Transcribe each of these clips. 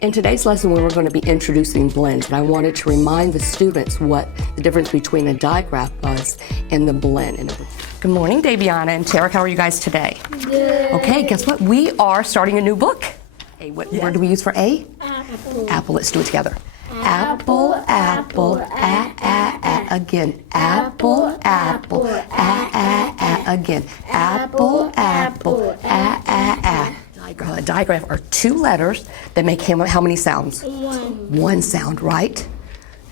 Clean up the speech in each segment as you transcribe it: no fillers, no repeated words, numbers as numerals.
In today's lesson, we were going to be introducing blends, and I wanted to remind the students what the difference between a digraph was and the blend. Good morning, Daviana and Tarek. How are you guys today? Good. Okay, guess what? We are starting a new book. Hey, what word do we use for A? Apple. Apple. Let's do it together. Apple, apple, again. Apple, apple, again. Apple, apple, A digraph are two letters that make how many sounds? One sound, right?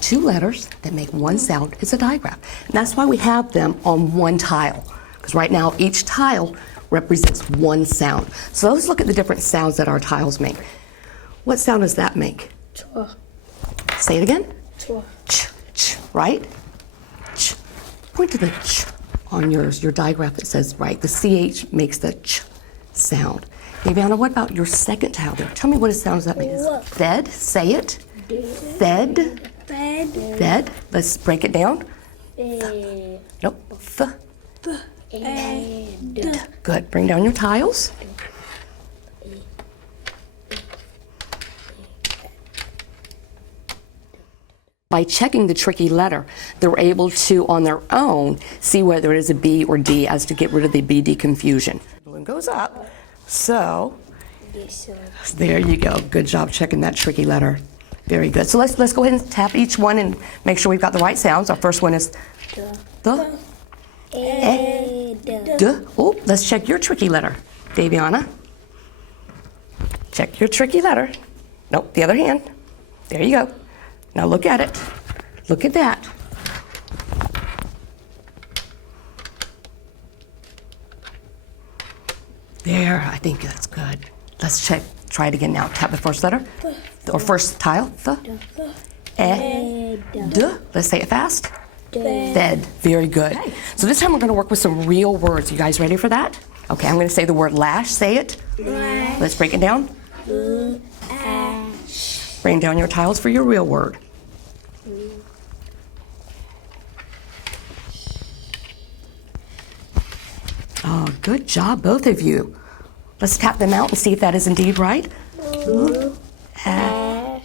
Two letters that make one sound is a digraph. And that's why we have them on one tile. Because right now each tile represents one sound. So let's look at the different sounds that our tiles make. What sound does that make? Chwa. Say it again. Chwa. Ch, ch, right? Ch. Point to the ch on your digraph that says, right, the CH makes the ch sound. Daviana, what about your second tile there? Tell me what sounds that makes. Fed, say it. Fed. Fed. Fed. Let's break it down. Nope. F. Good. Bring down your tiles. By checking the tricky letter, they're able to, on their own, see whether it is a B or D as to get rid of the BD confusion. The balloon goes up. So, there you go. Good job checking that tricky letter. Very good. So let's go ahead and tap each one and make sure we've got the right sounds. Our first one is the. Oh, let's check your tricky letter, Daviana. Check your tricky letter. Nope, the other hand. There you go. Now look at it. Look at that. There, I think that's good. Let's check. Try it again now. Tap the first letter. Or first tile. The. D. Let's say it fast. Fed. Very good. Okay. So this time we're going to work with some real words. You guys ready for that? Okay, I'm going to say the word lash. Say it. Lash. Let's break it down. Bring down your tiles for your real word. Oh, good job, both of you. Let's tap them out and see if that is indeed right.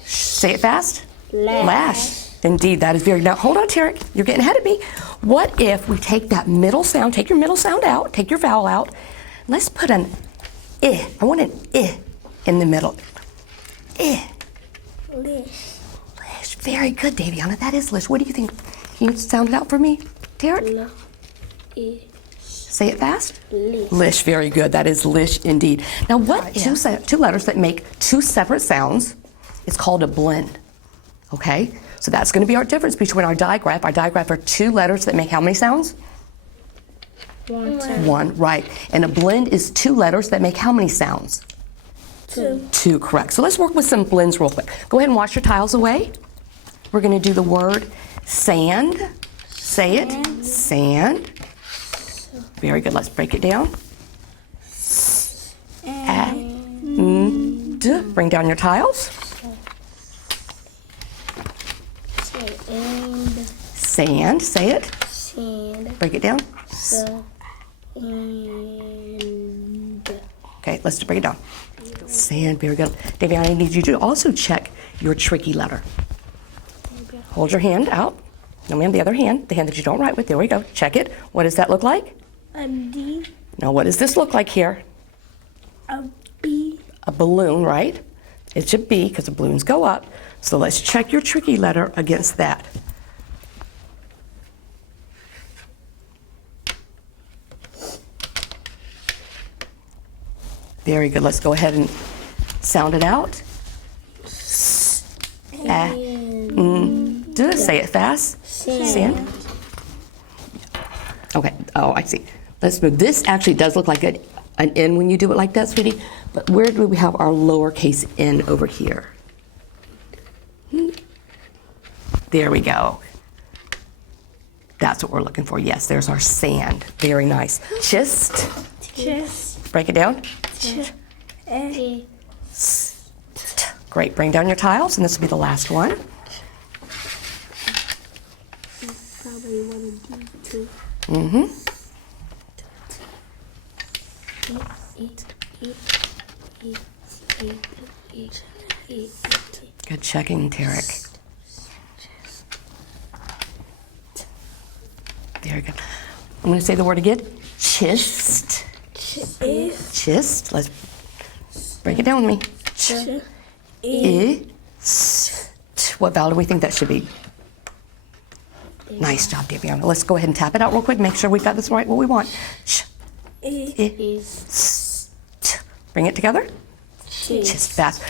Say it fast. Lash. Indeed, that is very. Now, hold on, Tarek. You're getting ahead of me. What if we take that middle sound, take your middle sound out, take your vowel out. Let's put an I. I want an I in the middle. I. Lish. Lish. Very good, Daviana. That is lish. What do you think? Can you sound it out for me, Tarek? Say it fast. Lish. Lish. Very good. That is lish indeed. Now, what two letters that make two separate sounds is called a blend. Okay? So that's going to be our difference between our digraph. Our digraph are two letters that make how many sounds? One sound. One, right. And a blend is two letters that make how many sounds? Two. Two, correct. So let's work with some blends real quick. Go ahead and wash your tiles away. We're going to do the word sand. Say it. Sand. Very good. Let's break it down. And. Bring down your tiles. Sand. Say it. Sand. Break it down. And. Okay, let's break it down. Sand. Very good. Daviana, I need you to also check your tricky letter. Hold your hand out. No, ma'am, the other hand, the hand that you don't write with. There we go. Check it. What does that look like? A D. Now, what does this look like here? A B. A balloon, right? It's a B because the balloons go up. So let's check your tricky letter against that. Very good. Let's go ahead and sound it out. Say it fast. Sand. Okay. Oh, I see. Let's move. This actually does look like an N when you do it like that, sweetie. But where do we have our lowercase n over here? There we go. That's what we're looking for. Yes, there's our sand. Very nice. Chist. Chest. Break it down. Great. Bring down your tiles, and this will be the last one. Probably want to do two. Mm-hmm. Good checking, Tarek. Very good. I'm going to say the word again. Chist. Chist. Let's break it down with me. What vowel do we think that should be? Nice job, Daviana. Let's go ahead and tap it out real quick. Make sure we've got this right, what we want. Bring it together. Just fast.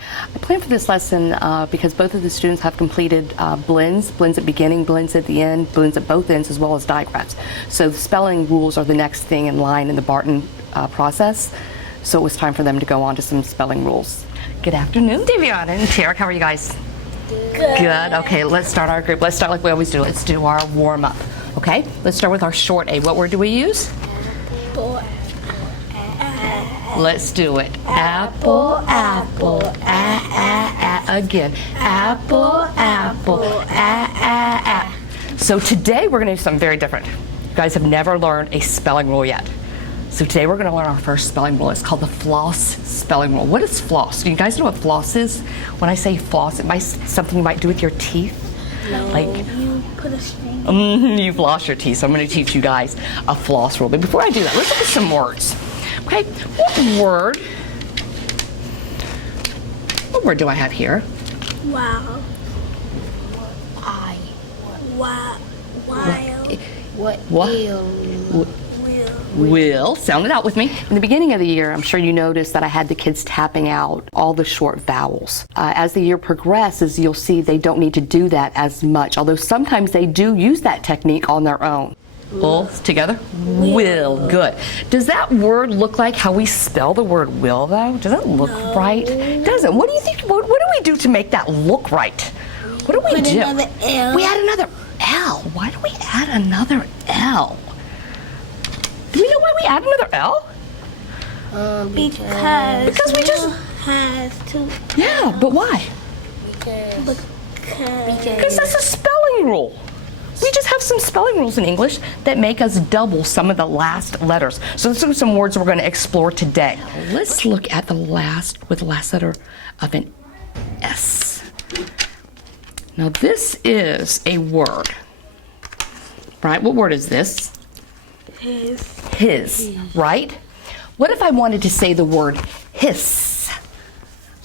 I planned for this lesson because both of the students have completed blends at beginning, blends at the end, blends at both ends, as well as digraphs. So the spelling rules are the next thing in line in the Barton process. So it was time for them to go on to some spelling rules. Good afternoon, Daviana and Tarek. How are you guys? Good. Okay, let's start our group. Let's start like we always do. Let's do our warm-up. Okay, let's start with our short A. What word do we use? Let's do it. Apple, apple, again. Apple, apple, So today we're going to do something very different. You guys have never learned a spelling rule yet. So today we're going to learn our first spelling rule. It's called the floss spelling rule. What is floss? Do you guys know what floss is? When I say floss, it might something you might do with your teeth. No, like you put a string. You've lost your teeth, so I'm going to teach you guys a floss rule. But before I do that, let's look at some words. Okay, what word do I have here? Wow. Wow. Will. Sound it out with me. In the beginning of the year, I'm sure you noticed that I had the kids tapping out all the short vowels. As the year progresses, you'll see they don't need to do that as much, although sometimes they do use that technique on their own. All together? Will. Good. Does that word look like how we spell the word will, though? Does it look right? Doesn't. What do you think? What do we do to make that look right? What do we do? Another L. We add another L. Why do we add another L? Do we know why we add another L? Because we just have to. Yeah, but why? Because That's a spelling rule. We just have some spelling rules in English that make us double some of the last letters. So those are some words we're going to explore today. Let's look at the last letter of an S. Now this is a word, right? What word is this? His, right? What if I wanted to say the word hiss?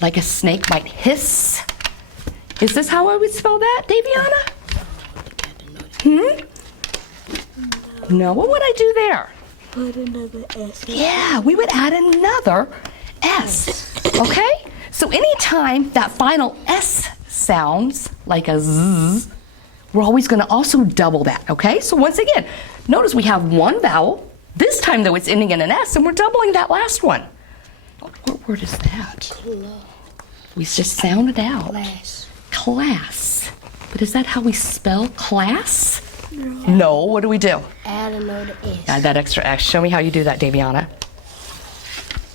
Like a snake might hiss? Is this how I would spell that, Daviana? No, what would I do there? put another S. Yeah, we would add another S, okay? So anytime that final S sounds like a Z, we're always gonna also double that, okay? So once again, notice we have one vowel. This time though it's ending in an S and we're doubling that last one. What word is that? We just sound it out. Class. Class. But is that how we spell class? No, what do we do? Add another S. Add that extra S. Show me how you do that, Daviana.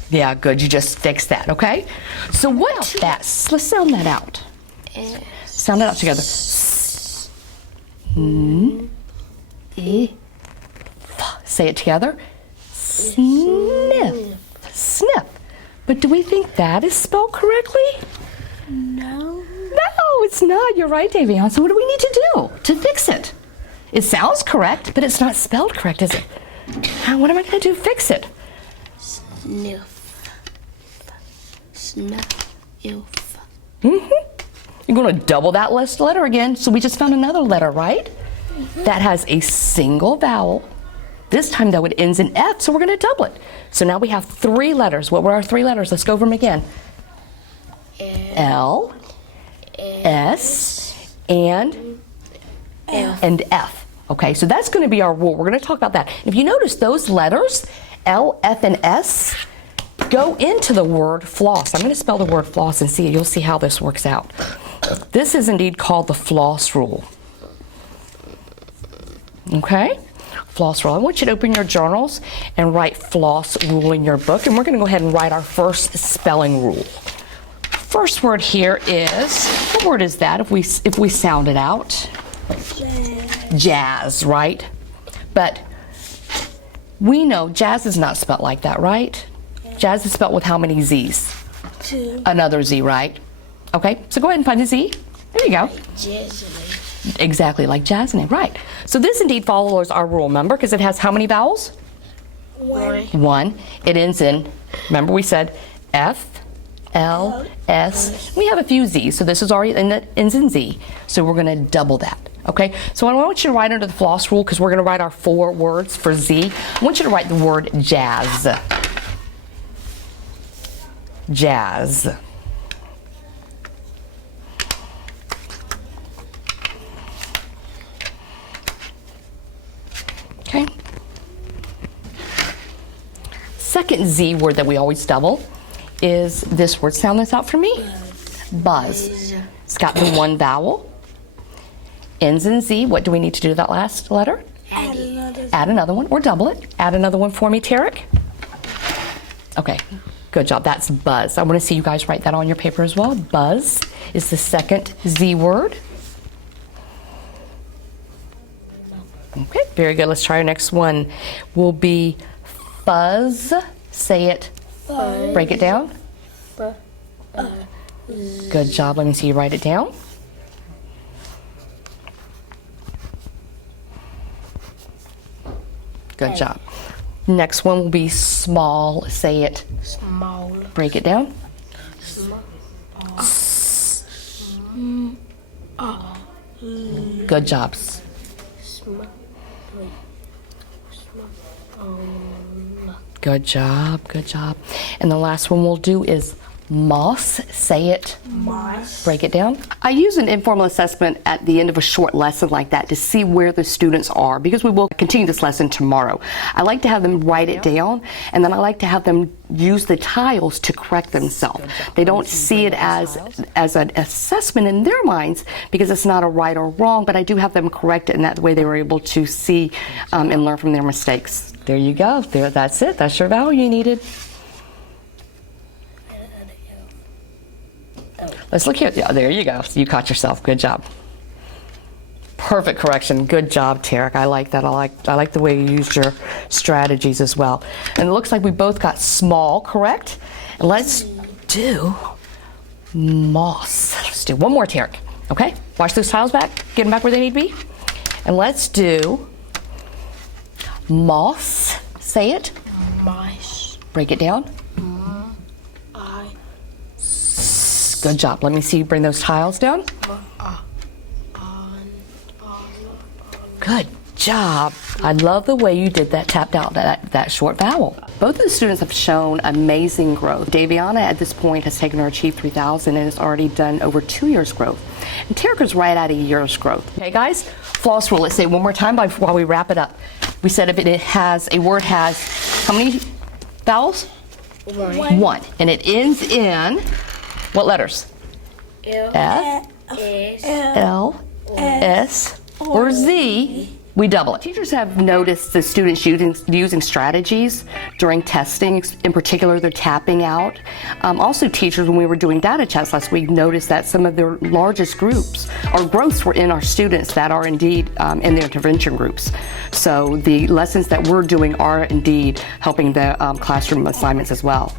Yeah, good. You just fixed that, okay? So what's that? Let's sound that out. Sound it out together. Say it together. Sniff. Sniff. But do we think that is spelled correctly? No. No, it's not. You're right, Davion. So what do we need to do to fix it? It sounds correct, but it's not spelled correct, is it? What am I going to do to fix it? Sniff. Snuff. You're going to double that last letter again. So we just found another letter, right? That has a single vowel. This time, though, it ends in F, so we're going to double it. So now we have three letters. What were our three letters? Let's go over them again. L, S, and F. Okay, so that's going to be our rule. We're going to talk about that. If you notice, those letters, L, F, and S, go into the word floss. I'm going to spell the word floss and you'll see how this works out. This is indeed called the floss rule. Okay? Floss rule. I want you to open your journals and write floss rule in your book, and we're going to go ahead and write our first spelling rule. First word here is, what word is that if we sound it out? Jazz, right? But we know jazz is not spelled like that, right? Jazz is spelled with how many Z's? 2. Another Z, right? Okay, so go ahead and find a Z. There you go. Jasmine. Exactly, like Jasmine, right. So this indeed follows our rule, remember? Because it has how many vowels? 1. 1. It ends in, remember we said F, L, S. We have a few Z's, so this is already ends in Z. So we're going to double that. Okay, so I want you to write under the floss rule because we're going to write our 4 words for Z. I want you to write the word jazz. Jazz. Okay. Second Z word that we always double is this word. Sound this out for me. Buzz. It's got the 1 vowel. Ends in Z. What do we need to do to that last letter? Add another one or double it. Add another one for me, Tarek. Okay, good job. That's buzz. I want to see you guys write that on your paper as well. Buzz is the second Z word. Okay, very good. Let's try our next one. Will be fuzz. Say it. Fuzz. Break it down. Good job. Let me see you write it down. Good job. Next one will be small. Say it. Small. Break it down. Good jobs. Good job, good job. And the last one we'll do is moss. Say it. Moss. Break it down. I use an informal assessment at the end of a short lesson like that to see where the students are because we will continue this lesson tomorrow. I like to have them write it down and then I like to have them use the tiles to correct themselves. They don't see it as an assessment in their minds because it's not a right or wrong, but I do have them correct it and that way they were able to see and learn from their mistakes. There you go. There, that's it. That's your value you needed. Let's look here. Yeah, there you go. You caught yourself. Good job. Perfect correction. Good job, Tarek. I like that. I like the way you used your strategies as well. And it looks like we both got small, correct? And let's do moss. Let's do one more, Tarek. Okay? Watch those tiles back. Get them back where they need to be. And let's do moss. Say it. Moss. Break it down. Good job. Let me see you bring those tiles down. Good job. I love the way you did that, tapped out that short vowel. Both of the students have shown amazing growth. Daviana at this point has taken her Achieve 3000 and has already done over 2 years growth. And Tarek right at a year's growth. Okay guys, floss rule. Let's say it one more time while we wrap it up. We said if it has, a word has how many vowels? 1. 1. And it ends in what letters? F, L, S, or Z. We double it. Teachers have noticed the students using strategies during testing. In particular, they're tapping out. Also, teachers, when we were doing data checks last week, noticed that some of their largest groups or growths were in our students that are indeed in the intervention groups. So the lessons that we're doing are indeed helping the classroom assignments as well.